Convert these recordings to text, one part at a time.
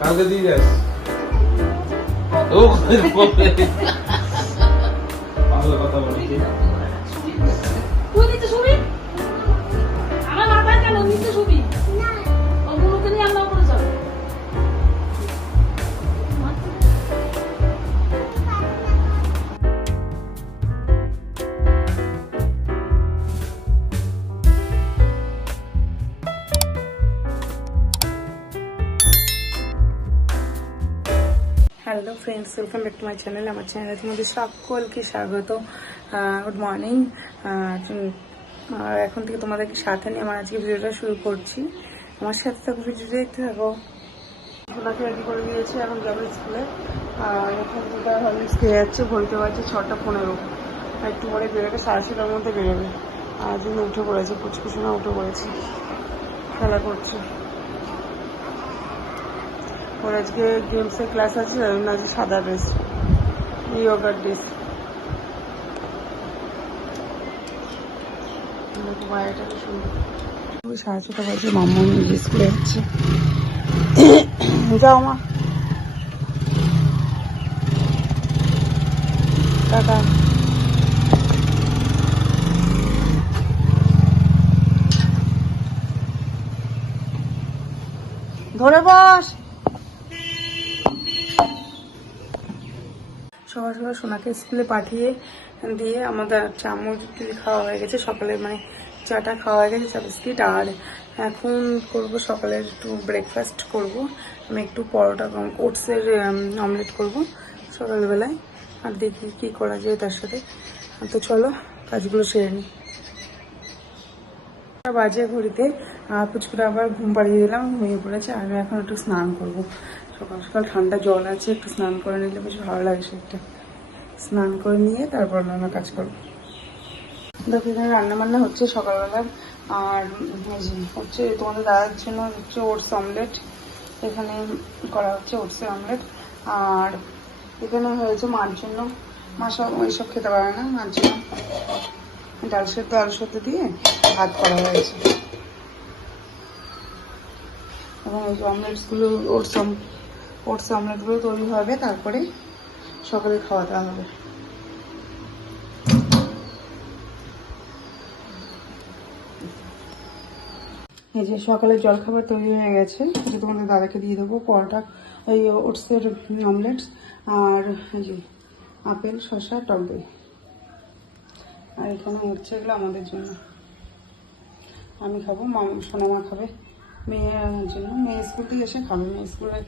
কালকে দিয়ে যাস ও ভালো কথা বলছি তুই নিতে শুবি আমার মাথায় কেন নিতে শুবি না ওগুলোকে নিয়ে আমরা উপরে যাবো hello friends, welcome back to my channel. আমার চ্যানেলে তোমাদের সকলকে স্বাগত। Good morning. আর এখন থেকে তোমাদেরকে সাথে নিয়ে আমার আজকে ভিডিওটা শুরু করছি। আমার সাথে থাকো, ভিডিওটা দেখতে থাকো। ওনাকে রেডি করে দিয়েছি, এখন যাবে স্কুলে। আর এখন দুটা হরলিক্স খেয়ে যাচ্ছে। ঘড়িতে বাজছে 6:15। আর একটু পরে বেরোবে, 6:30টার মধ্যে বেরোবে। আর জন্য উঠে পড়েছে, পুচকুচুনা উঠে পড়েছে, খেলা করছে। ওর আজকে গেমসের ক্লাস আছে, আজকে সাদা ড্রেস, ইয়োগার ড্রেস। ওই 6:30 বাজে, মাম্মা নিজে স্কুলে যাচ্ছে। যাও মা, টাটা। ধরে বস। সকাল সকাল সোনাকে স্কুলে পাঠিয়ে দিয়ে আমাদের চামচ খাওয়া হয়ে গেছে। সকালে মানে চাটা খাওয়া হয়ে গেছে, চা বিস্কিট। আর এখন করব সকালের একটু ব্রেকফাস্ট করব। আমি একটু পরোটা ওটসের অমলেট করব সকালবেলায়। আর দেখি কি করা যায় তার সাথে। তো চলো কাজগুলো সেরে নিই। বাজে ঘড়িতে পুচকুটা আবার ঘুম পাড়িয়ে দিলাম, ঘুমিয়ে পড়েছে। আর এখন একটু স্নান করব। সকাল সকাল ঠান্ডা জল আছে, একটু স্নান করে নিলে বেশ ভালো লাগে। সেটা স্নান করে নিয়ে তারপর অন্য কাজ করবো। দেখো এখানে রান্না বান্না হচ্ছে সকালবেলার। আর হচ্ছে তোমাদের দাদার জন্য হচ্ছে ওটস অমলেট। এখানে করা হচ্ছে ওটসের অমলেট। আর এখানে হয়েছে মার জন্য, মা সব ওইসব খেতে পারে না, মার জন্য ডাল সেদ্ধ আলু সেদ্ধ দিয়ে ভাত করা হয়েছে। এবং এই অমলেটসগুলো ওটস অমলেটগুলো তৈরি হবে, তারপরে সকালে খাওয়া দাওয়া হবে। এই যে সকালে জলখাবার তৈরি হয়ে গেছে। এটা তোমাদের দাদাকে দিয়ে দেবো, পরোটা, এই ওটসের অমলেটস। আর এই যে আপেল, শসা, টক দই। আর এখানে হচ্ছে এগুলো আমাদের জন্য। আমি খাবো, সোনামা খাবে, মেয়ের জন্য। মেয়ে স্কুল থেকে এসে খাবে, মেয়ে স্কুলে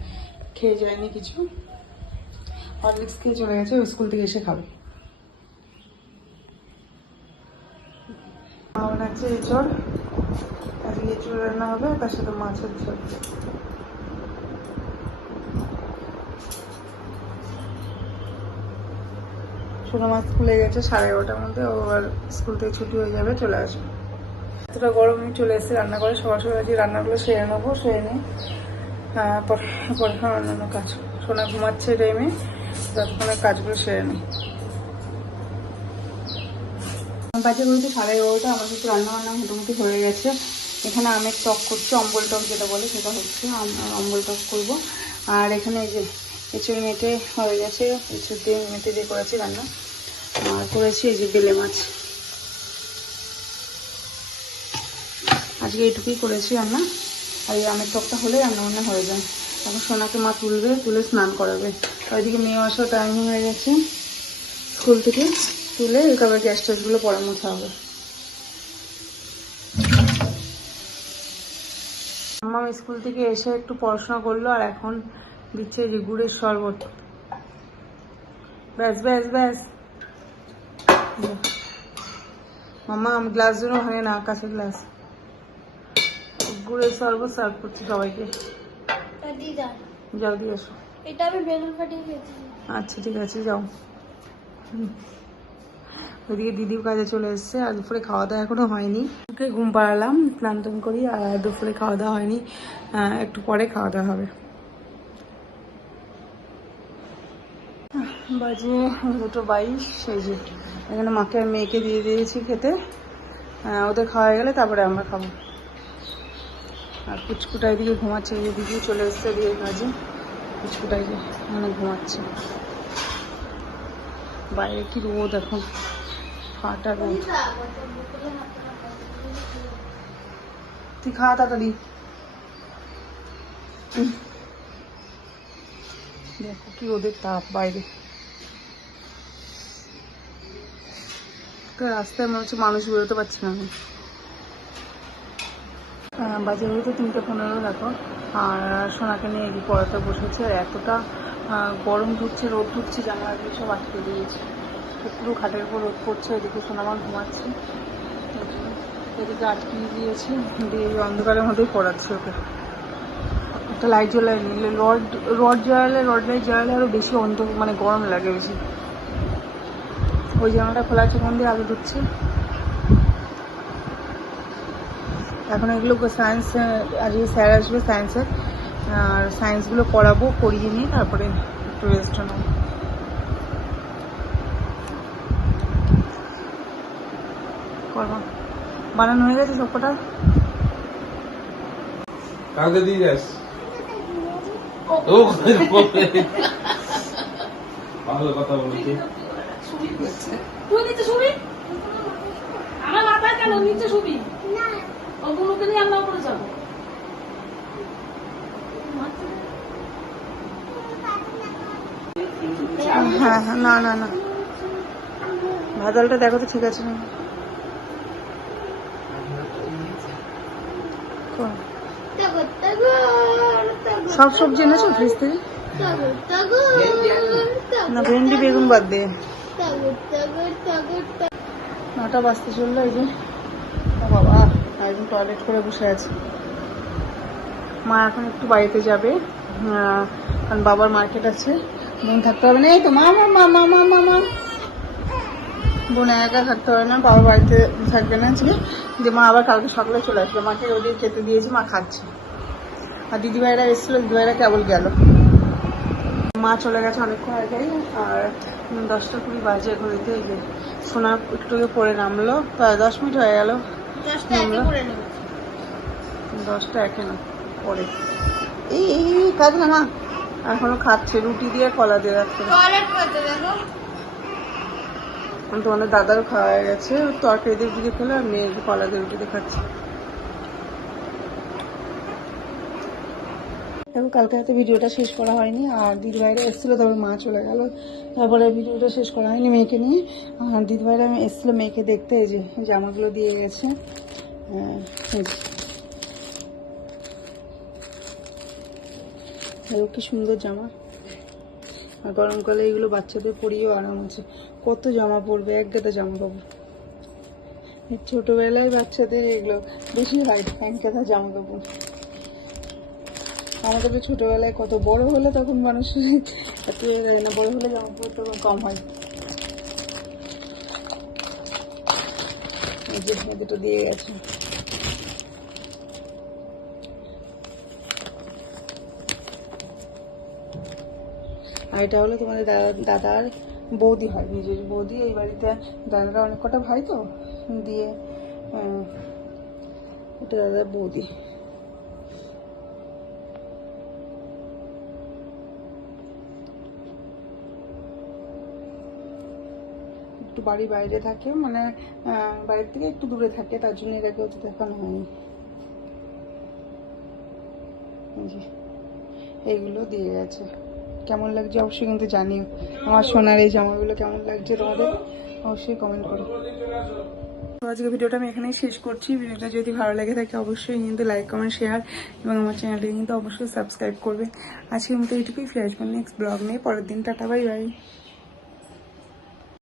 খেয়ে যায়নি কিছু, হরলিক্স খেয়ে চলে গেছে, ওই স্কুল থেকে এসে খাবে। আমার আছে এঁচড়, আজকে এঁচড় রান্না হবে, তার সাথে মাছের ঝোল। সোনামা স্কুলে গেছে 11:30টার মধ্যে, ও আর স্কুল থেকে ছুটি হয়ে যাবে, চলে আসবে। এতটা গরম আমি চলে এসেছি রান্না করে। সবার সবার আজকে রান্নাগুলো সেরে নেবো, সেরে নিই পরে অন্যান্য কাজ। সোনা ঘুমাচ্ছে টাইমে, যতক্ষণের কাজগুলো সেরে নিই। বাজে বলতে 11:30। আমার কিন্তু রান্না বান্না মোটামুটি হয়ে গেছে। এখানে আমের টক করছি, অম্বল টক যেটা বলে সেটা হচ্ছে, অম্বল টক করবো। আর এখানে এই যে এঁচড় মেটে হয়ে গেছে, এঁচড় দিয়ে মেটে দিয়ে করেছি রান্না। আর করেছি এই যে বেলে মাছ। আজকে এইটুকুই করেছি রান্না। আর এই আমের টকটা হলে রান্না বান্না হয়ে যায়। এখন সোনাকে মা তুলে স্নান করাবে। ওইদিকে মেয়ে আসার টাইম হয়ে গেছে স্কুল থেকে, তুলে একেবারে গ্যাস ট্যাসগুলো পরে মোছা হবে। মামা স্কুল থেকে এসে একটু পড়াশোনা করলো, আর এখন দিচ্ছে যে গুড়ের শরবত। ব্যাস ব্যাস ব্যাস মামা, আমি গ্লাস জন্য হয় না, কাছে গ্লাস। গুড়ের শরবত সার্ভ করছি সবাইকে। যাও দিয়ে আসো। এটা আমি বেলুন ফাটিয়ে খেয়েছি। আচ্ছা ঠিক আছে, যাও। ওইদিকে দিদিও কাজে চলে এসছে। আর দুপুরে খাওয়া দাওয়া এখনো হয়নি। ওকে ঘুম পাড়ালাম, স্নান টান করি। আর দুপুরে খাওয়া দাওয়া হয়নি, একটু পরে খাওয়া দাওয়া হবে। বাজে 2:22। সেই যে এখানে মাকে আর মেয়েকে দিয়ে দিয়েছি খেতে। ওদের খাওয়া হয়ে গেলে তারপরে আমরা খাবো। আর পুচকুটা এদিকে ঘুমাচ্ছে, এদিকে চলে এসছে দিয়ে কাজে। পুচকুটাই যে মানে ঘুমাচ্ছে। বাইরে কি রোদ এখন, ফাটা রোদ। তুই খা তাড়াতাড়ি। দেখো কি রোদের তাপ বাইরে, রাস্তায় মনে হচ্ছে মানুষ বেরোতে পারছে না এখন। বাজে হয়তো 3:15 দেখো। আর সোনাকে নিয়ে এই পড়াতে বসেছে, আর এতটা গরম ঢুকছে, রোদ ঢুকছে, জানালাগুলো সব আটকে দিয়েছে। পুরো খাটের উপর রোদ পড়ছে, এদিকে সোনামা ঘুমাচ্ছে, এদিকে আটকে দিয়েছে, দিয়ে এই অন্ধকারের মধ্যেই পড়াচ্ছে ওকে। একটা লাইট জ্বলাই নিলে, রড জ্বালালে, রড লাইট জ্বালালে আরও বেশি মানে গরম লাগে বেশি। ওই জানালাটা খোলা আছে, কোন দিয়ে আলো ঢুকছে। এখন এগুলো সায়েন্স, আজকে স্যার আসবে সায়েন্সের, আর সায়েন্সগুলো করাবো, করিয়ে নিয়ে তারপরে একটু রেস্ট নেব। করবো বানানো হয়ে গেছে সবকটা। কালকে দিয়ে যাস। ও ভালো কথা বলেছি। তুই নিচে শুবি, আমার মাথায় কেন নিচে শুবি? ওগুলোকে নিয়ে আমরা উপরে যাবো। হ্যাঁ হ্যাঁ, না না না, ভাজালটা দেখো তো ঠিক আছে না। সব সবজি এনেছো ফ্রিজ থেকে? না, ভেন্ডি বেগুন বাদ দিয়ে। 9টা বাজতে চললো। এই যে বাবা একদম টয়লেট করে বসে আছে। মা এখন একটু বাড়িতে যাবে, কারণ বাবার মার্কেট আছে, বোন থাকতে হবে না। এই তো মা মা মা মা মা মা, বোন একা থাকতে হবে না, বাবার বাড়িতে থাকবে না আজকে। যে মা আবার কালকে সকালে চলে আসবে, মাকে ওদিকে খেতে দিয়েছি, মা খাচ্ছে। আর দিদিভাইরা এসেছিলো, দিদিভাইরা কেবল গেল। মা চলে গেছে অনেকক্ষণ আগেই, আর 10টা 20 বাজে ঘড়িতে। এই যে সোনা একটু পরে নামলো, প্রায় 10 মিনিট হয়ে গেল। 10টা 1 না পরে। এই এই কাজ না, এখনো খাচ্ছে, রুটি দিয়ে কলা দিয়ে রাখছে। তোমাদের দাদারও খাওয়া হয়ে গেছে, তরকারি দিয়ে রুটি খেলো, আর মেয়ে কলা দিয়ে রুটি দিয়ে খাচ্ছে। দেখো কালকে হয়তো ভিডিওটা শেষ করা হয়নি, আর দিদিভাইরা এসেছিলো, তারপর মা চলে গেল, তারপরে ভিডিওটা শেষ করা হয়নি মেয়েকে নিয়ে। আর দিদিভাইরা এসেছিলো মেয়েকে দেখতে, এই যে জামাগুলো দিয়ে গেছে। দেখো কি সুন্দর জামা, আর গরমকালে এগুলো বাচ্চাদের পরিয়েও আরাম আছে। কত জামা পরবে, এক গাদা জামা কাপড়। ছোটবেলায় বাচ্চাদের এগুলো বেশি হয়, এক গাদা জামা কাপড়। আমাদের তো ছোটবেলায় কত, বড় হলে তখন মানুষ এত যায় না, বড় হলে জামা কাপড় তখন কম হয়। এই যে দুটো দিয়ে গেছে। আর এটা হলো তোমাদের দাদার বৌদি হয়, নিজের বৌদি। এই বাড়িতে দাদারা অনেক কটা ভাই তো, দিয়ে এটা দাদার বৌদি। একটু বাড়ি বাইরে থাকে, মানে বাড়ির থেকে একটু দূরে থাকে, তার জন্য এটাকে হচ্ছে দেখানো হয়নি। এইগুলো দিয়ে গেছে। কেমন লাগছে অবশ্যই কিন্তু জানিও। আমার সোনার এই জামাগুলো কেমন লাগছে তোমাদের অবশ্যই কমেন্ট করো। তো আজকে ভিডিওটা আমি এখানেই শেষ করছি। ভিডিওটা যদি ভালো লেগে থাকে অবশ্যই কিন্তু লাইক কমেন্ট শেয়ার, এবং আমার চ্যানেলটাকে কিন্তু অবশ্যই সাবস্ক্রাইব করবে। আজকের মতো এইটুকুই, ফিরে আসবেন নেক্সট ব্লগ নিয়ে পরের দিন। Tata, bye bye.